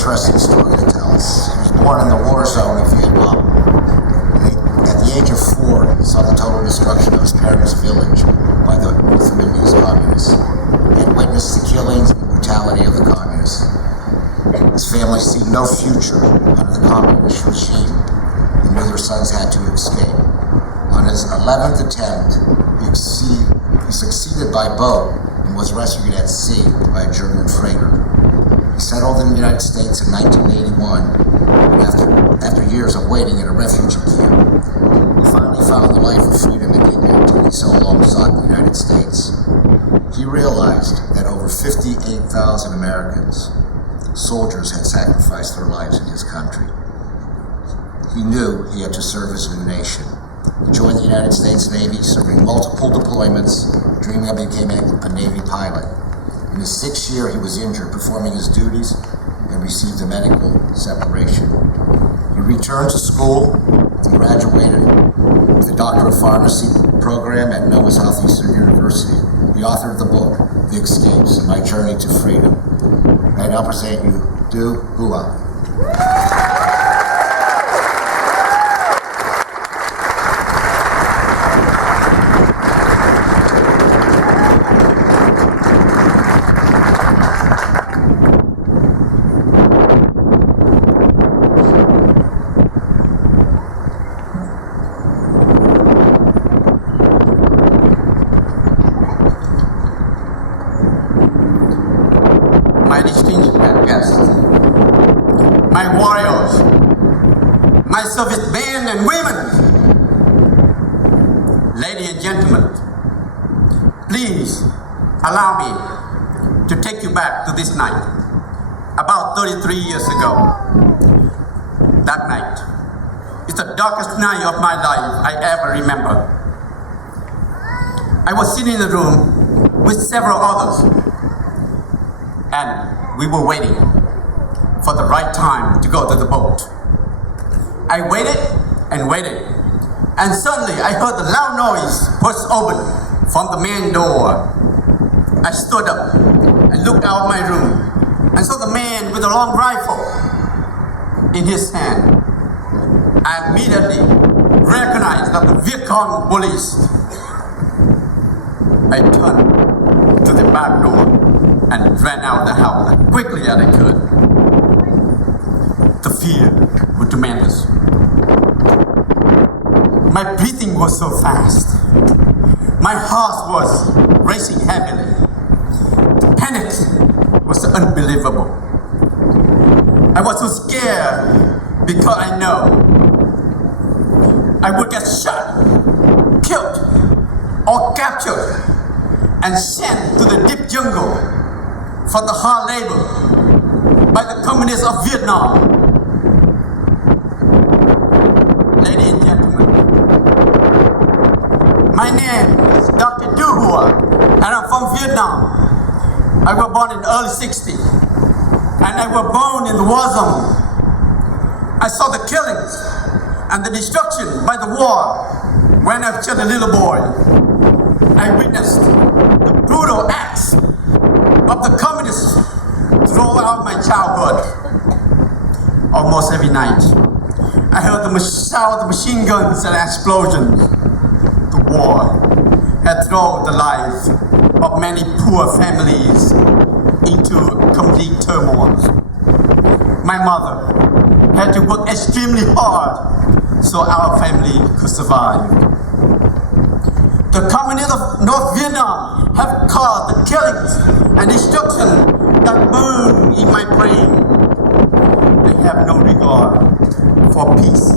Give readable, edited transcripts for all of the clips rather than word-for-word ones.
interesting story to tell us. He was born in the war zone of Vietnam. At the age of 4, he saw the total destruction of his parents' village by the North Vietnamese communists. He had witnessed the killings and brutality of the communists. His family seen no future under the communist regime and knew their sons had to escape. On his 11th attempt, he succeeded by boat and was rescued at sea by a German freighter. He settled in the United States in 1981, and after years of waiting in a refugee camp, he finally found the life of freedom and dignity he so long sought in the United States. He realized that over 58,000 Americans, soldiers, had sacrificed their lives in his country. He knew he had to serve his new nation. He joined the United States Navy, serving multiple deployments, dreaming of becoming a Navy pilot. In his 6th year, he was injured performing his duties and received a medical separation. He returned to school and graduated with a Doctor of Pharmacy program at Nova Southeastern University. The author of the book, The Escapes, My Journey to Freedom. I now present you Du Hua. My distinguished guests, my warriors, my servicemen and women, ladies and gentlemen, please allow me to take you back to this night, about 33 years ago. That night is the darkest night of my life I ever remember. I was sitting in the room with several others, and we were waiting for the right time to go to the boat. I waited and waited, and suddenly I heard the loud noise burst open from the main door. I stood up and looked out of my room and saw the man with a long rifle in his hand. I immediately recognized that the Viet Cong police. I turned to the back door and ran out of the house as quickly as I could. The fear was tremendous. My breathing was so fast. My heart was racing heavily. The panic was unbelievable. I was so scared because I know I would get shot, killed, or captured and sent to the deep jungle for the hard labor by the communists of Vietnam. Ladies and gentlemen, my name is Dr. Du Hua, and I'm from Vietnam. I was born in the early 60s, and I was born in the war zone. I saw the killings and the destruction by the war when I was just a little boy. I witnessed the brutal acts of the communists throughout my childhood. Almost every night, I heard the sound of machine guns and explosions. The war had thrown the lives of many poor families into complete turmoil. My mother had to work extremely hard so our family could survive. The communists of North Vietnam have caused the killings and destruction that burn in my brain. They have no regard for peace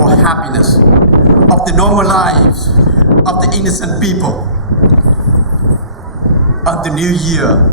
or happiness of the normal lives of the innocent people. On the new year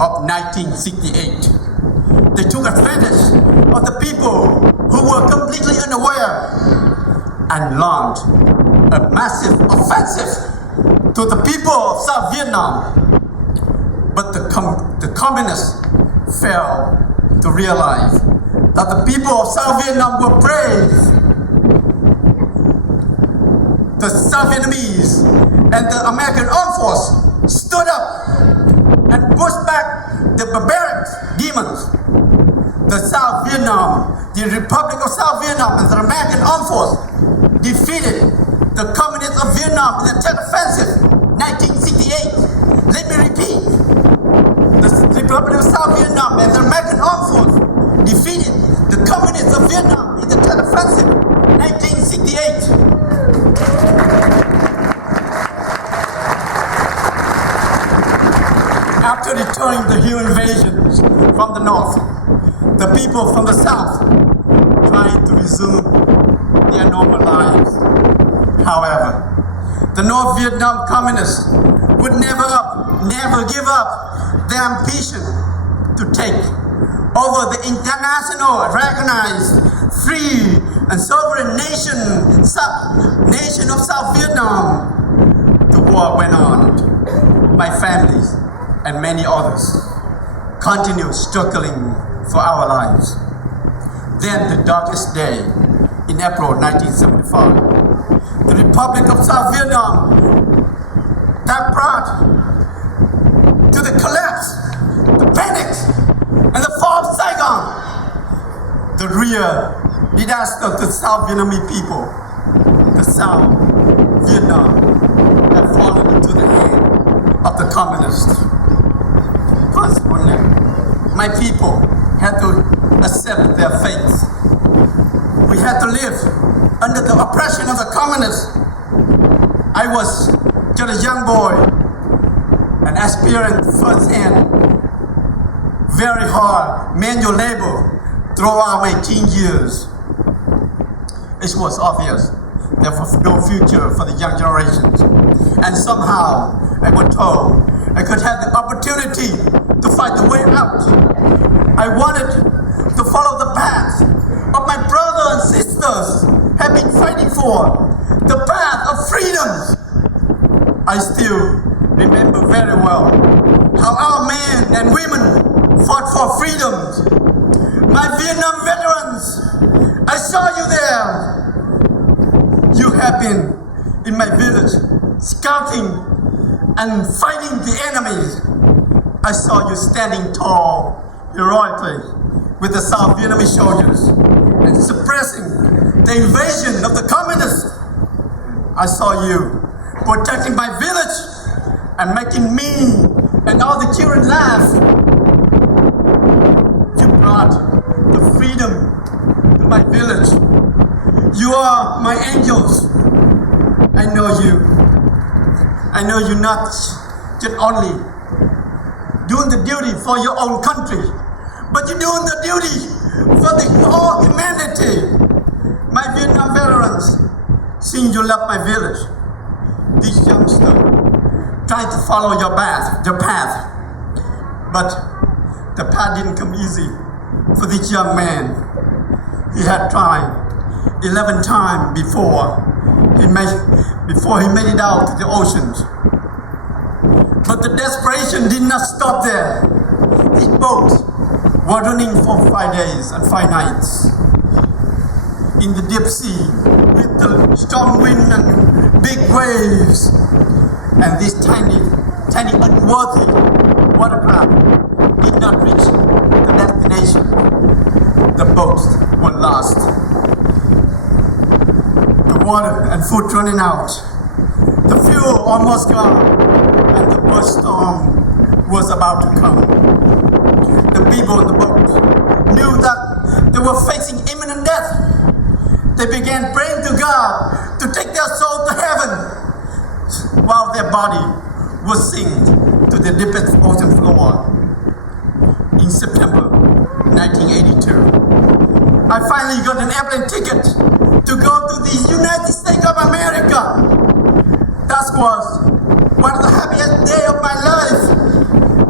of 1968, they took advantage of the people who were completely unaware and launched a massive offensive to the people of South Vietnam. But the communists failed to realize that the people of South Vietnam were brave. The South Vietnamese and the American Armed Force stood up and pushed back the barbaric demons. the South Vietnam, the Republic of South Vietnam, and the American Armed Force defeated the Communists of Vietnam in the Tet Offensive, 1968. Let me repeat. The Republic of South Vietnam and the American Armed Force defeated the Communists of Vietnam in the Tet Offensive, 1968. After returning the Hu invasions from the north, the people from the south tried to resume their normal lives. However, the North Vietnam communists would never give up their ambition to take over the international recognized free and sovereign nation of South Vietnam. The war went on. My families and many others continue struggling for our lives. Then the darkest day in April 1975, the Republic of South Vietnam that brought to the collapse, the panic, and the fall of Saigon, the real disaster to South Vietnamese people. The South Vietnam had fallen into the hand of the communists. Consequently, my people had to accept their fate. We had to live under the oppression of the communists. I was just a young boy and experienced firsthand very hard manual labor throughout my teen years. It was obvious there was no future for the young generations. And somehow I was told I could have the opportunity to find the way out. I wanted to follow the path of my brothers and sisters have been fighting for, the path of freedom. I still remember very well how our men and women fought for freedoms. My Vietnam veterans, I saw you there. You have been in my village scouting and fighting the enemies. I saw you standing tall, heroically, with the South Vietnamese soldiers and suppressing the invasion of the communists. I saw you protecting my village and making me and all the children laugh. You brought the freedom to my village. You are my angels. I know you. I know you're not just only doing the duty for your own country, but you're doing the duty for the whole humanity. My Vietnam veterans, seeing you love my village, these youngsters trying to follow your path, but the path didn't come easy for this young man. He had tried 11 times before he made it out to the oceans. But the desperation did not stop there. His boats were running for 5 days and 5 nights in the deep sea with the strong wind and big waves. And this tiny unworthy watercraft did not reach the destination. The boats were lost. The water and food running out. The fuel almost gone. And the worst storm was about to come. The people in the boat knew that they were facing imminent death. They began praying to God to take their soul to heaven while their body was sink to the deepest ocean floor. In September 1982, I finally got an airplane ticket to go to the United States of America. That was one of the happiest days of my life.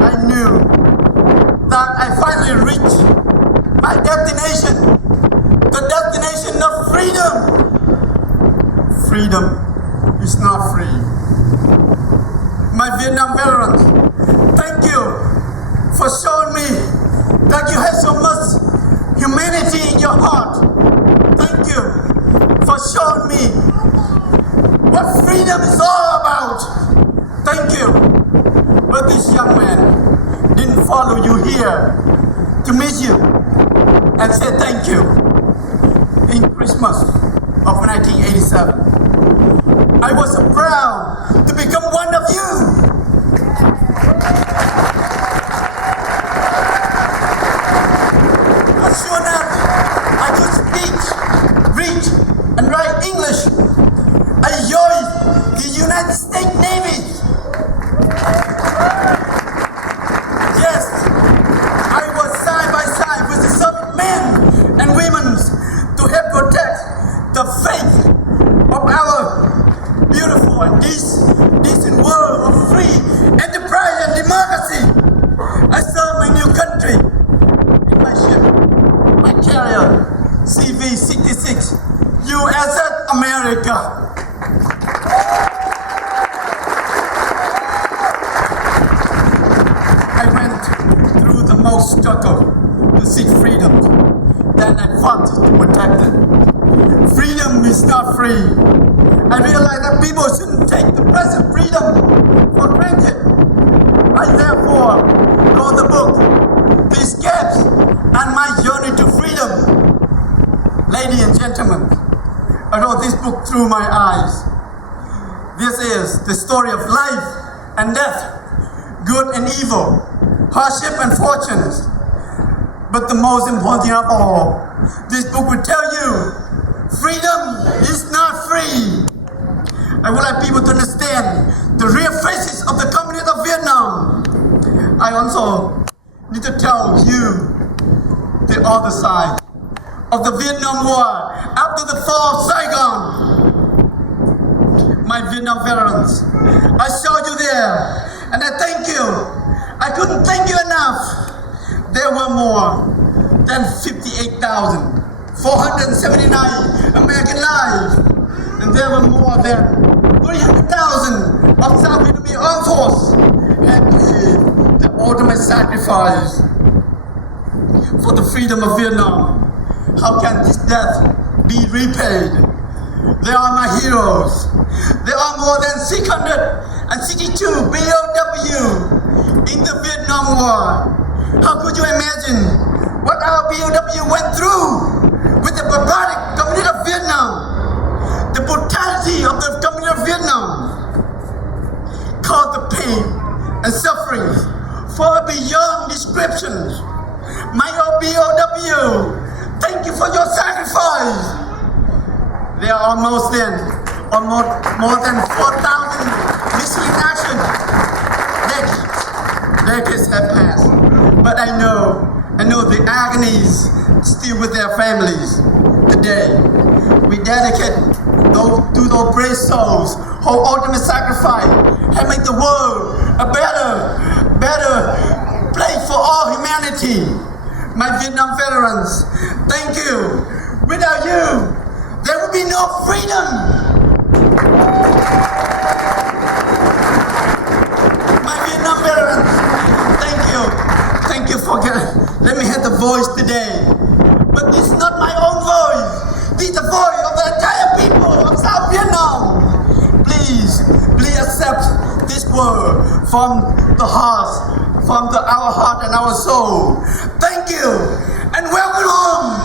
I knew that I finally reached my destination, the destination of freedom. Freedom is not free. My Vietnam veterans, thank you for showing me that you have so much humanity in your heart. Thank you for showing me what freedom is all about. Thank you. But this young man didn't follow you here to meet you. and say thank you in Christmas of 1987. I was so proud to become one of you. But sure enough, I could speak, read, and write English. I joined the United States Navy. Yes, I was side by side with the Soviet men and women to help protect the faith of our beautiful and decent world of free enterprise and democracy. I served my new country in my ship, my carrier, CV-66, USS America. I went through the most struggle to seek freedom. Then I fought to protect it. Freedom is not free. I realized that people shouldn't take the present freedom for granted. I therefore wrote the book, The Escapes and My Journey to Freedom. Ladies and gentlemen, I wrote this book through my eyes. This is the story of life and death, good and evil, hardship and fortunes. But the most important thing of all, this book will tell you, freedom is not free. I would like people to understand the real faces of the communists of Vietnam. I also need to tell you the other side of the Vietnam War after the fall of Saigon. My Vietnam veterans, I saw you there, and I thank you. I couldn't thank you enough. There were more than 58,479 American lives, and there were more than 300,000 of South Vietnamese armed force had paid the ultimate sacrifice for the freedom of Vietnam. How can this death be repaid? They are my heroes. There are more than 662 BOW in the Vietnam War. How could you imagine what our BOW went through with the barbaric community of Vietnam? The brutality of the community of Vietnam caused the pain and suffering far beyond descriptions. My BOW, thank you for your sacrifice. There are more than 4,000 missing in action. Decades have passed, but I know the agonies still with their families. Today, we dedicate to those brave souls who ultimate sacrifice and make the world a better place for all humanity. My Vietnam veterans, thank you. Without you, there would be no freedom. My Vietnam veterans, thank you for let me have the voice today. But this is not my own voice. This is the voice of the entire people of South Vietnam. Please accept this word from the heart, our heart and our soul. Thank you, and welcome home.